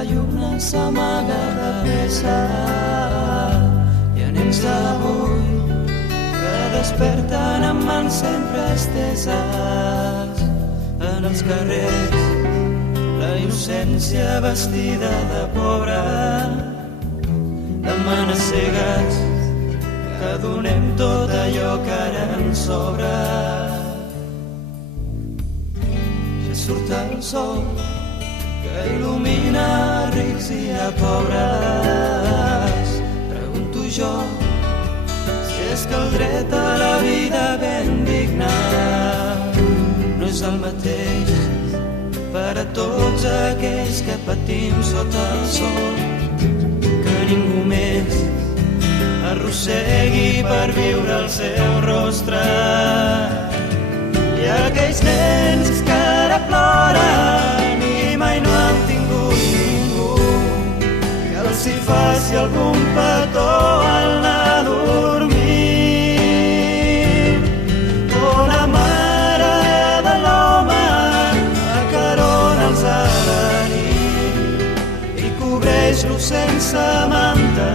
la lluna s'amaga de pressa i anems d'avui que desperten amb mans sempre esteses en els carrers, la innocència vestida de pobre, de manes cegues que donem tot allò que ara ens sobra. Ja surt el sol que il·lumina rics i a pobres. Pregunto jo si és que el dret a la vida ben digna no és el mateix per a tots aquells que patim sota el sol, que ningú més arrossegui per viure el seu rostre. I aquells nens que ara ploren i mai no han tingut ningú que els hi faci algun petó al anar a dormir. Bona mare de l'home, acarona'ls a la nit i cobreix-los sense mantes.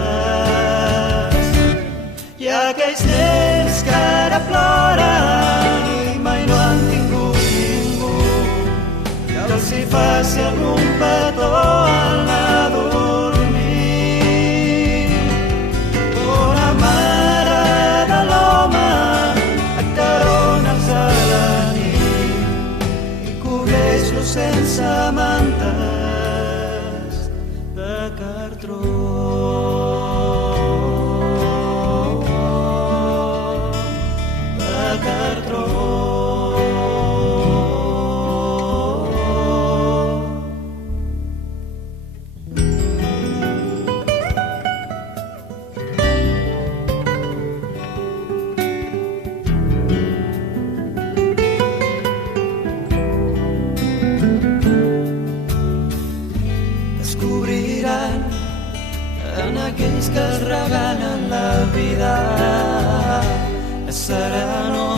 I aquells nens que ara ploren i mai no han tingut ningú que els hi faci algun petó al anar a dormir. Bona mare de l'home, acarona'ls a la nit i cobreix-los sense mantes de cartró. Descobriran en aquells que es regalen la vida la serenor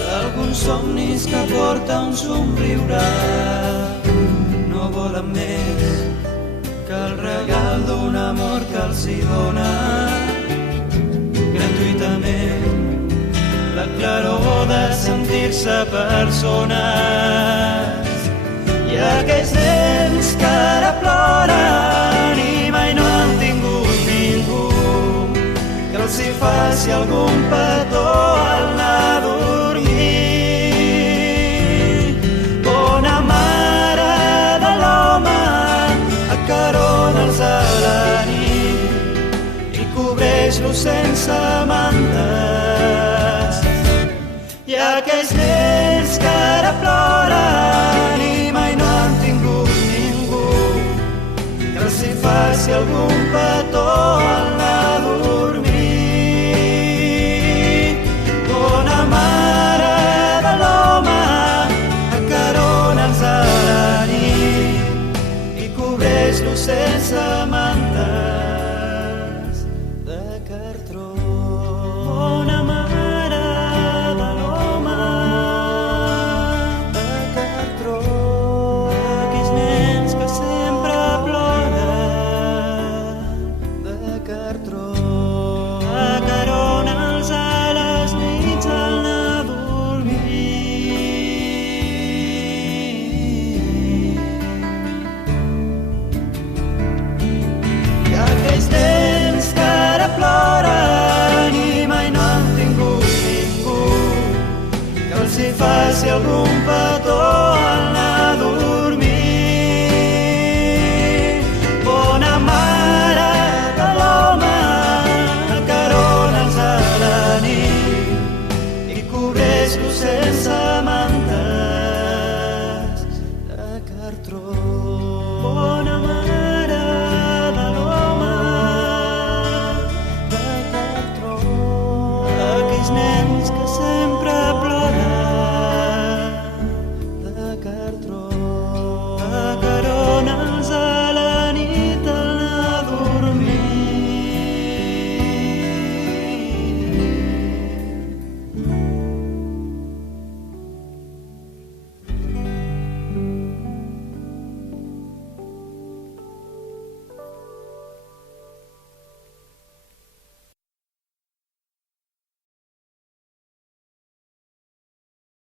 d'alguns somnis que porta un somriure. No volen més que el regal d'un amor que els hi dona gratuïtament la claror de sentir-se persones. I aquells nens que ara ploren i mai no han tingut ningú que els hi faci algun petó al anar a dormir. Bona mare de l'home, acarona'ls a la nit i cobreix-los sense mantes. I aquells nens que ara ploren i mai no han tingut ningú que els hi faci algun petó al anar a dormir. Bona mare de l'home, acarona'ls a la nit i cobreix-los sense mantes de cartró. Bona mare de l'home de cartró. Aquells nens que sempre ploren de cartró. Acarona'ls a les nits al anar a dormir. I aquells nens que ara ploren i mai no han tingut ningú que els hi faci algun petó al anar a dormir. Bona mare de l'home, acarona'ls a la nit i cobreix-los sense